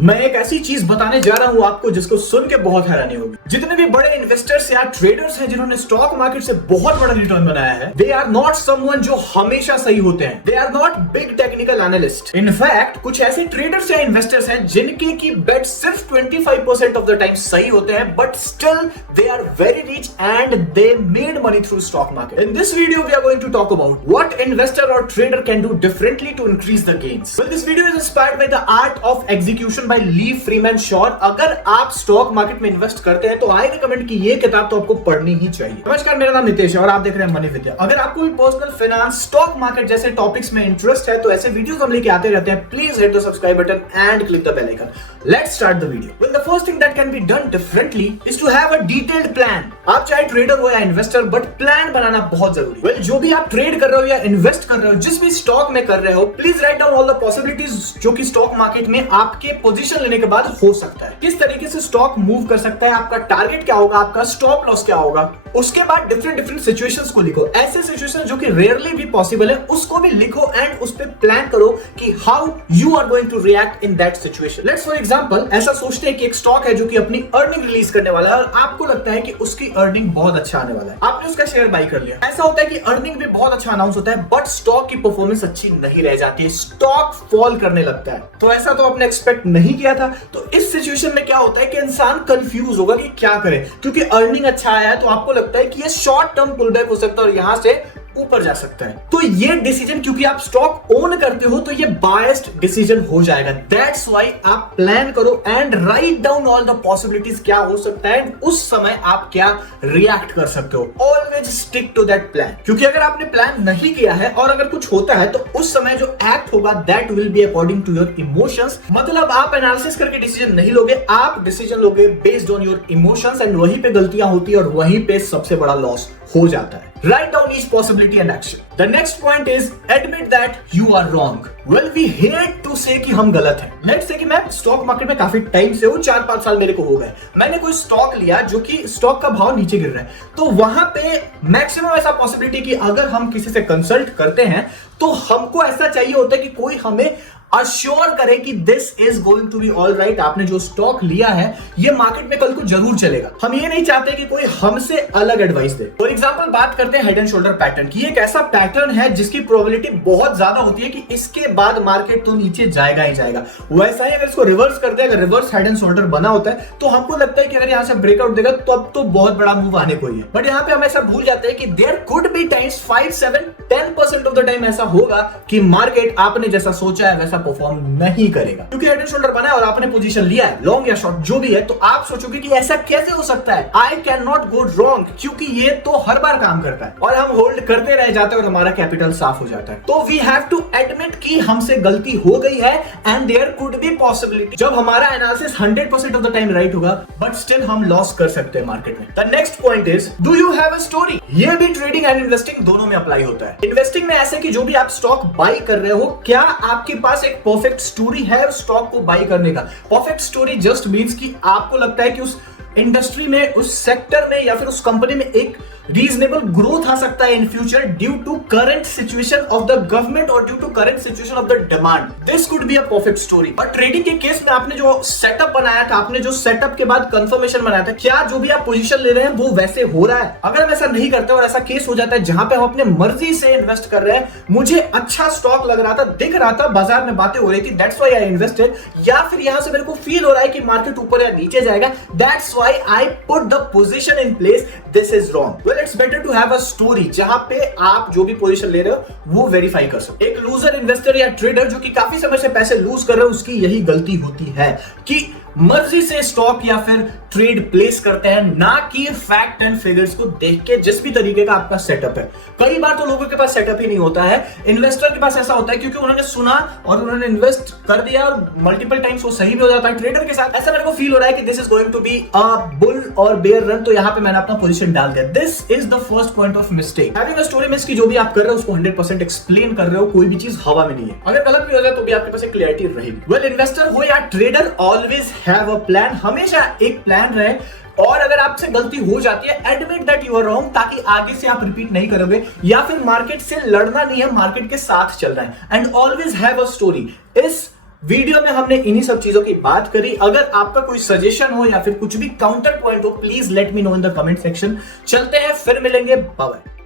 मैं एक ऐसी चीज बताने जा रहा हूं आपको जिसको सुन के बहुत हैरानी होगी। जितने भी बड़े इन्वेस्टर्स या ट्रेडर्स हैं जिन्होंने स्टॉक मार्केट से बहुत बड़ा रिटर्न बनाया है, दे आर नॉट समवन जो हमेशा सही होते हैं। They are not big technical analyst. In fact कुछ ऐसे ट्रेडर्स या इन्वेस्टर्स हैं जिनके की बेट सिर्फ 25% ऑफ द टाइम सही होते हैं, but still they are very rich and they made money through stock market. In this video we are going to talk about what investor और trader can do differently to increase the gains. Well, this video is inspired by the art of execution by Lee Freeman Shaw. अगर आप stock market में invest करते हैं तो I recommend कि ये किताब तो आपको पढ़नी ही चाहिए। नमस्कार, मेरा नाम नितेश है और आप देख रहे हैं मनी विद्या। अगर आपको भी पर्सनल फाइनेंस, स्टॉक मार्केट जैसे टॉपिक्स में इंटरेस्ट है तो ऐसे वीडियोस हम लेके आते रहते हैं। Please hit the subscribe button and click the bell icon. Let's start the video. Well, the first thing that can be done differently is to have a detailed plan. आप चाहे ट्रेडर हो या investor, but plan बनाना बहुत जरूरी है। Well, जो भी आप ट्रेड कर रहे हो या इन्वेस्ट कर रहे हो, जिस भी स्टॉक में कर रहे हो, please write down all the possibilities जो कि स्टॉक मार्केट में आपके पोजीशन लेने के बाद हो सकता है। किस तरीके से स्टॉक मूव कर सकता है, आपका टारगेट क्या होगा, आपका स्टॉप लॉस क्या होगा। उसके बाद डिफरेंट सिचुएशंस को लिखो। ऐसे सिचुएशन जो कि रेयरली भी पॉसिबल है उसको भी लिखो एंड उस पे प्लान करो कि how you are going to react in that situation. Let's for example ऐसा सोचते हैं कि एक स्टॉक है जो कि अपनी अर्निंग रिलीज करने वाला है और आपको लगता है कि उसकी अर्निंग बहुत अच्छा आने वाला है। आपने उसका शेयर बाय कर लिया। ऐसा होता है कि अर्निंग भी बहुत अच्छा अनाउंस होता है बट स्टॉक की परफॉर्मेंस अच्छी नहीं रह जाती है, स्टॉक फॉल करने लगता है। तो ऐसा तो आपने एक्सपेक्ट नहीं किया था। तो इस सिचुएशन में क्या होता है कि इंसान कंफ्यूज होगा कि क्या करे, क्योंकि अर्निंग अच्छा आया है तो आपको लगता है कि ये शॉर्ट टर्म पुल बैक हो सकता है और यहां से ऊपर जा सकता है। तो ये डिसीजन, क्योंकि आप स्टॉक ओन करते हो, तो ये बायस्ड डिसीजन हो जाएगा। दैट्स व्हाई आप प्लान करो and write down all the possibilities क्या हो सकता है एंड उस समय आप क्या रिएक्ट कर सकते हो। Always stick to that plan, क्योंकि अगर आपने प्लान नहीं किया है और अगर कुछ होता है तो उस समय जो एक्ट होगा that will be according to your emotions. मतलब आप एनालिसिस करके डिसीजन नहीं लोगे, आप डिसीजन लोगे based on your emotions and वहीं पे गलतियां होती है और वहीं पे सबसे बड़ा लॉस हो जाता है। Write down each possibility and action. The next point is admit that you are wrong. Well, we hate to say कि हम गलत हैं। Let's say कि मैं स्टॉक मार्केट में काफी टाइम से हूँ, 4-5 साल मेरे को हो गए। मैंने कोई स्टॉक लिया जो कि स्टॉक का भाव नीचे गिर रहा है, तो वहां पे मैक्सिमम ऐसा पॉसिबिलिटी कि अगर हम किसी से कंसल्ट करते हैं तो हमको ऐसा चाहिए होता है कि कोई हमें अश्योर करे कि this is going to be all right. आपने जो स्टॉक लिया है ये मार्केट में कल को जरूर चलेगा। हम ये नहीं चाहते कि कोई हमसे अलग एडवाइस दे। फॉर एग्जांपल बात करते हैं हेड एंड शोल्डर पैटर्न की। एक ऐसा पैटर्न है जिसकी प्रोबेबिलिटी बहुत ज्यादा होती है कि इसके बाद मार्केट तो नीचे जाएगा ही जाएगा। वैसा ही अगर इसको रिवर्स कर दे, अगर रिवर्स हेड एंड शोल्डर बना होता है तो हमको लगता है कि अगर यहां से ब्रेकआउट देगा तो अब तो बहुत बड़ा मूव आने को ही है। बट यहाँ पे हम ऐसा भूल जाते हैं कि there could be times 5-7-10% of the time ऐसा होगा कि मार्केट आपने जैसा सोचा है वैसा परफॉर्म नहीं करेगा, क्योंकि हेड एंड शोल्डर बना है और आपने पोजीशन लिया है, लॉन्ग या शॉर्ट जो भी है। तो आप सोचोगे कि ऐसा कैसे हो सकता है, I can not go wrong, क्योंकि ये तो हर बार काम करता है और हम होल्ड करते रह जाते हैं और हमारा कैपिटल साफ हो जाता है। तो वी हैव टू एडमिट कि हमसे गलती हो गई है and there could be possibility जब हमारा analysis 100% of the time right होगा बट स्टिल हम लॉस कर सकते हैं मार्केट में। The next point is do you have a story. ये भी ट्रेडिंग एंड इन्वेस्टिंग दोनों में अप्लाई होता है। इन्वेस्टिंग में ऐसे कि जो भी आप स्टॉक बाय कर रहे हो, क्या आपके पास एक परफेक्ट स्टोरी है स्टॉक को बाय करने का। परफेक्ट स्टोरी जस्ट मींस कि आपको लगता है कि उस इंडस्ट्री में, उस सेक्टर में या फिर उस कंपनी में एक रीजनेबल ग्रोथ आ सकता है in future due to current situation of the government और due to current situation of the demand. This could be a perfect story. But trading के केस में आपने जो सेटअप बनाया था, आपने जो सेटअप के बाद कंफर्मेशन बनाया था, क्या जो भी आप पोजीशन ले रहे हैं वो वैसे हो रहा है। अगर हम ऐसा नहीं करते और ऐसा केस हो जाता है जहां पे हम अपने मर्जी से इन्वेस्ट कर रहे हैं, मुझे अच्छा स्टॉक लग रहा था, दिख रहा था, बाजार में बातें हो रही थी, दैट्स व्हाई आई इन्वेस्टेड, या फिर यहां से मेरे को फील हो रहा है कि मार्केट ऊपर या नीचे जाएगा, that's why I put the position in place, this is wrong. Well, it's better to have a story जहां पे आप जो भी पोजीशन ले रहे हो वो वेरीफाई कर सकते। एक लूजर इन्वेस्टर या ट्रेडर जो कि काफी समय से पैसे लूज कर रहे हो, उसकी यही गलती होती है कि मर्जी से स्टॉक या फिर ट्रेड प्लेस करते हैं, ना कि फैक्ट एंड फिगर्स को देख के जिस भी तरीके का आपका सेटअप है। कई बार तो लोगों के पास सेटअप ही नहीं होता है। इन्वेस्टर के पास ऐसा होता है क्योंकि उन्होंने सुना और उन्होंने इन्वेस्ट कर दिया और मल्टीपल टाइम्स वो सही भी हो जाता है। ट्रेडर के साथ ऐसा मेरे को फील हो रहा है कि this is going to be a bull और बेयर रन, तो यहाँ पे मैंने अपना पोजीशन डाल दिया। This is the first point of mistake. Having a story means कि जो भी आप कर रहे हो उसको 100% एक्सप्लेन कर रहे हो, कोई भी चीज हवा में नहीं है। अगर गलत भी हो जाए तो भी आपके पास एक क्लैरिटी रहेगी। वेल, इन्वेस्टर हो या trader, always have a plan. हमेशा एक प्लान रहे और अगर आपसे गलती हो जाती है, admit that you are wrong, ताकि आगे से आप रिपीट नहीं करोगे या फिर मार्केट से लड़ना नहीं है, मार्केट के साथ चल रहा है। And always have a story. इस वीडियो में हमने इन्हीं सब चीजों की बात करी। अगर आपका कोई सजेशन हो या फिर कुछ भी काउंटर पॉइंट हो, please let me know in the comment section. चलते हैं, फिर मिलेंगे, बाय बाय।